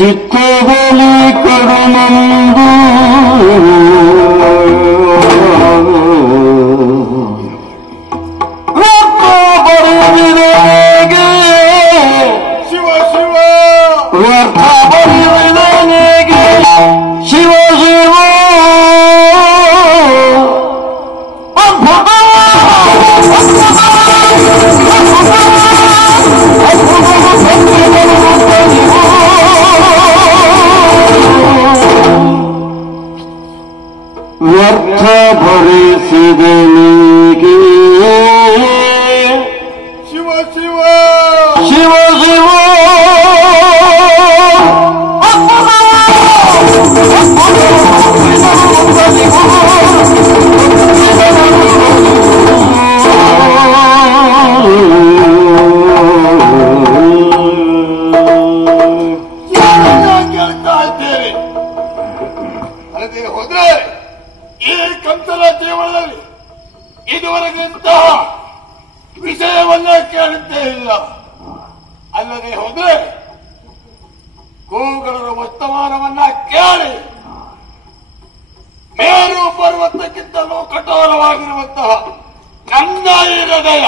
ಚಿತ್ತದಲ್ಲಿ ಕರುಣಂದು ಬರುವಿದನಿಗೆ ಶಿವ ಶಿವ ವ್ಯರ್ಥ ಬರುವಿದನಿಗೆ ಶಿವ ಶಿವ ವ್ಯರ್ಥ ಭರಿಸಿದನಿಗೆ ಶಿವ ಶಿವ ಶಿವ ಶಿವ ಕೇಳ್ತಾ ಇದ್ದೇನೆ. ಅಲ್ಲದೆ ಹೋದ್ರೆ ಈ ಕಂಸನ ಜೀವನದಲ್ಲಿ ಇದುವರೆಗಿಂತಹ ವಿಷಯವನ್ನ ಕೇಳಿದ್ದೇ ಇಲ್ಲ. ಅಲ್ಲದೆ ಹೋದ್ರೆ ಗೋವುಗಳ ವರ್ತಮಾನವನ್ನ ಕೇಳಿ ಮೇರು ಪರ್ವತಕ್ಕಿಂತಲೂ ಕಠೋರವಾಗಿರುವಂತಹ ನನ್ನ ಈ ಹೃದಯ